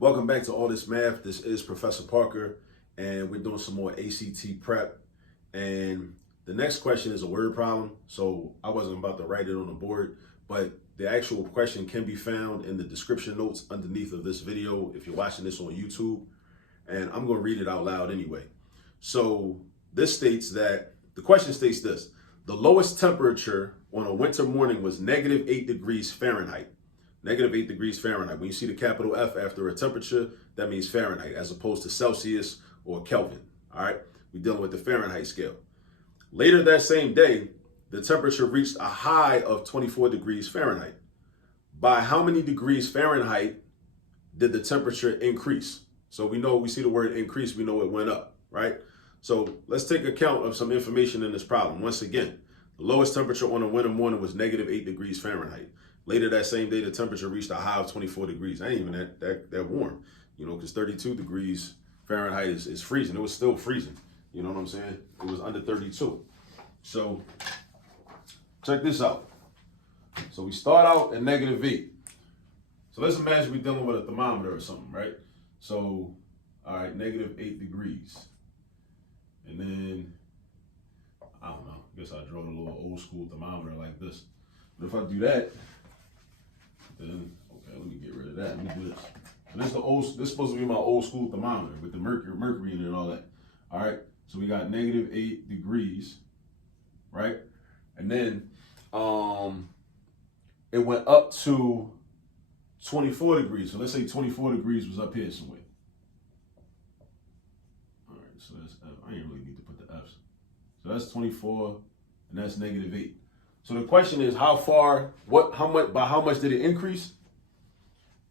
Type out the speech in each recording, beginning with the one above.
Welcome back to All This Math. This is Professor Parker, and we're doing some more ACT prep. And the next question is a word problem, so I wasn't about to write it on the board, but the actual question can be found in the description notes underneath of this video if you're watching this on YouTube, and I'm going to read it out loud anyway. So this states that, the question states this: the lowest temperature on a winter morning was -8 degrees Fahrenheit. -8 degrees Fahrenheit. When you see the capital F after a temperature, that means Fahrenheit as opposed to Celsius or Kelvin. All right, we're dealing with the Fahrenheit scale. Later that same day, the temperature reached a high of 24 degrees Fahrenheit. By how many degrees Fahrenheit did the temperature increase? So we see the word increase, we know it went up, right? So let's take account of some information in this problem. Once again, the lowest temperature on a winter morning was -8 degrees Fahrenheit. Later that same day, the temperature reached a high of 24 degrees. I ain't even that warm, because 32 degrees Fahrenheit is freezing. It was still freezing. You know what I'm saying? It was under 32. So check this out. So we start out at -8. So let's imagine we're dealing with a thermometer or something, right? So, all right, -8 degrees. And then, I don't know, I guess I draw a little old school thermometer like this. But if I do that, then, okay, let me get rid of that. Let me do this. And this is supposed to be my old school thermometer with the mercury in it and all that. All right, so we got -8 degrees, right? And then it went up to 24 degrees. So let's say 24 degrees was up here somewhere. All right, so that's F. I didn't really need to put the F's. So that's 24, and that's -8. So the question is, by how much did it increase?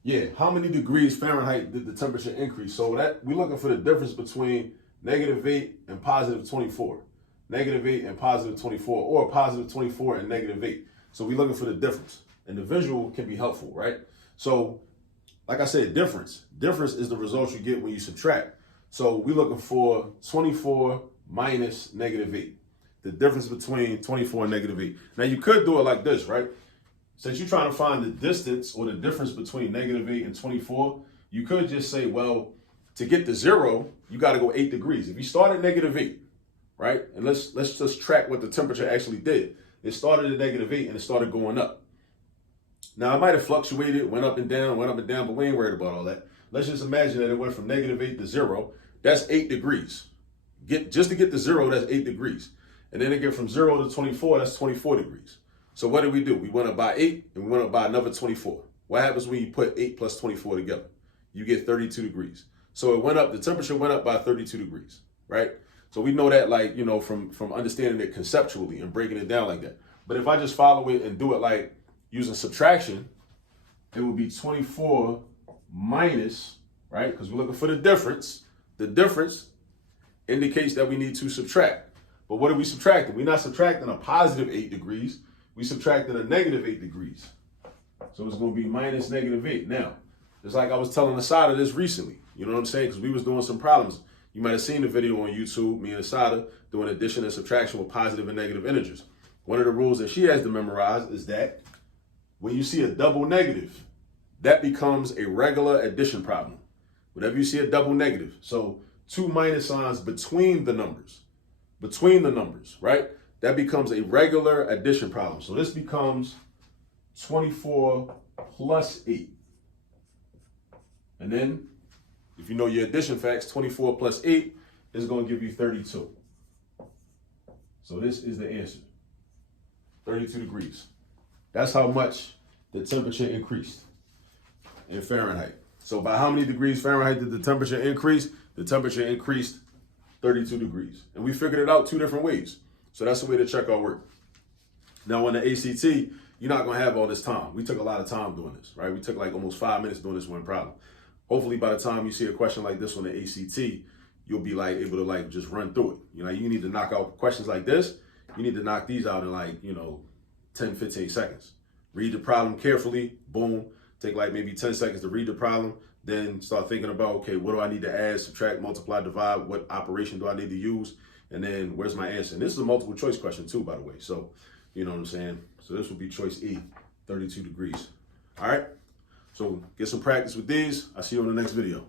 Yeah, how many degrees Fahrenheit did the temperature increase? So that we're looking for the difference between -8 and +24. -8 and +24, or +24 and -8. So we're looking for the difference. And the visual can be helpful, right? So, like I said, difference. Difference is the results you get when you subtract. So we're looking for 24 minus -8. The difference between 24 and -8. Now you could do it like this, right? Since you're trying to find the distance or the difference between -8 and 24, you could just say, well, to get to 0, you got to go 8 degrees. If you start at -8, right? And let's just track what the temperature actually did. It started at -8 and it started going up. Now it might have fluctuated, went up and down, but we ain't worried about all that. Let's just imagine that it went from -8 to 0. That's 8 degrees. Just to get to 0, that's 8 degrees. And then to get from 0 to 24, that's 24 degrees. So what did we do? We went up by 8 and we went up by another 24. What happens when you put 8 plus 24 together? You get 32 degrees. So it went up, the temperature went up by 32 degrees, right? So we know that, like, from understanding it conceptually and breaking it down like that. But if I just follow it and do it like using subtraction, it would be 24 minus, right? Because we're looking for the difference. The difference indicates that we need to subtract. But what are we subtracting? We're not subtracting a +8 degrees. We subtracting a -8 degrees. So it's going to be minus -8. Now, just like I was telling Asada this recently, you know what I'm saying? Because we was doing some problems. You might have seen the video on YouTube, me and Asada doing addition and subtraction with positive and negative integers. One of the rules that she has to memorize is that when you see a double negative, that becomes a regular addition problem. Whenever you see a double negative, so 2 minus signs between the numbers, right? That becomes a regular addition problem. So this becomes 24 plus 8. And then, if you know your addition facts, 24 plus 8 is going to give you 32. So this is the answer, 32 degrees. That's how much the temperature increased in Fahrenheit. So by how many degrees Fahrenheit did the temperature increase? The temperature increased 32 degrees. And we figured it out 2 different ways. So that's the way to check our work. Now on the ACT, you're not going to have all this time. We took a lot of time doing this, right? We took like almost 5 minutes doing this one problem. Hopefully by the time you see a question like this on the ACT, you'll be like able to like just run through it. You need to knock out questions like this. You need to knock these out in like, 10, 15 seconds. Read the problem carefully, boom. Take like maybe 10 seconds to read the problem. Then start thinking about, okay, what do I need to add, subtract, multiply, divide? What operation do I need to use? And then where's my answer? And this is a multiple choice question too, by the way. So, you know what I'm saying? So this would be choice E, 32 degrees. All right. So get some practice with these. I'll see you on the next video.